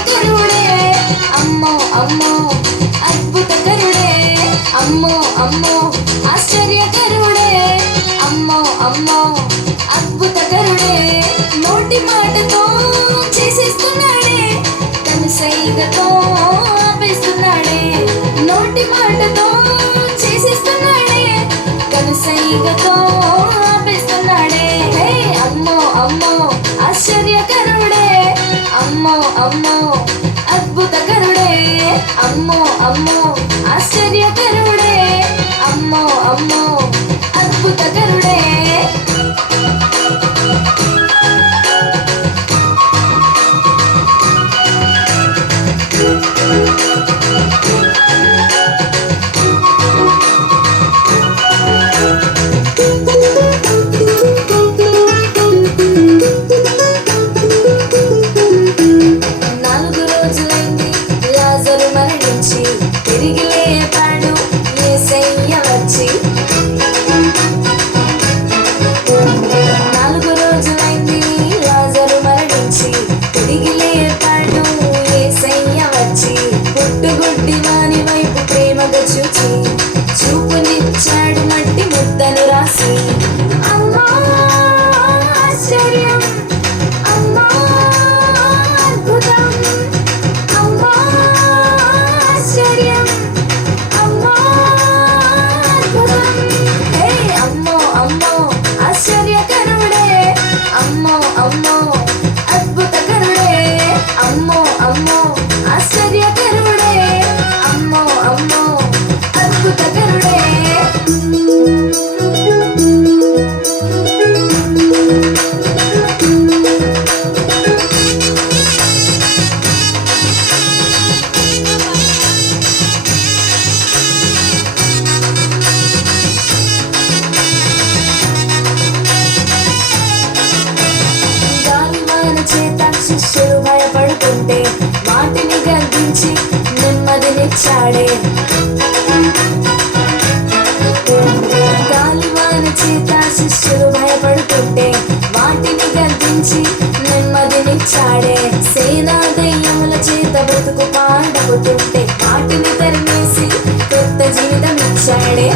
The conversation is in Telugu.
ఆశ్చర్యకరుడే అమ్మో అమ్మో అద్భుతకరుడే అమ్మో అమ్మో ఆశ్చర్యకరుడే అమ్మో అమ్మో అద్భుతకరుడే నోటి మాటతో చేసేస్తున్నాడే కనుసైగతో ఆపేస్తున్నాడే నోటి మాటతో చేసేస్తున్నాడే కనుసైగతో ఆపేస్తున్నాడే హే అమ్మో అమ్మో ఆశ్చర్యకరుడే అమ్మో అమ్మో అద్భుతకరుడే అమ్మో అమ్మో ఆశ్చర్యకరుడే అమ్మో అమ్మో అద్భుతకరుడే తిరిగి లేపాడు యేసయ్య వచ్చి 4 రోజులైంది లాజరు మరణించి తిరిగి లేపాడు యేసయ్య వచ్చి పుట్టుగుడ్డి వాని వైపు ప్రేమగా చూచి చూపునిచ్చాడు మట్టి ముద్దను రాసి అమ్మా ఆశ్చర్యం అమ్మా అద్భుతం అమ్మా ఆశ్చర్యం అమ్మో అద్భుతం హే అమ్మో అమ్మో ఆశ్చర్యకరుడే అమ్మో అమ్మో అద్భుతకరుడే అమ్మో అమ్మో ఆశ్చర్యకరుడే అమ్మో అమ్మో అద్భుతకరుడే చేత శిష్యులు భయపడుతుంటే వాటిని గర్దించి నెమ్మదినిచ్చాడే గాలివాన చేత శిష్యులు భయపడుతుంటే వాటిని గర్దించి నెమ్మదినిచ్చాడే సేనా దెయ్యముల చేత బ్రతుకు పాడబోతుంటే వాటిని తరిమేసి కొత్త జీవితం ఇచ్చాడే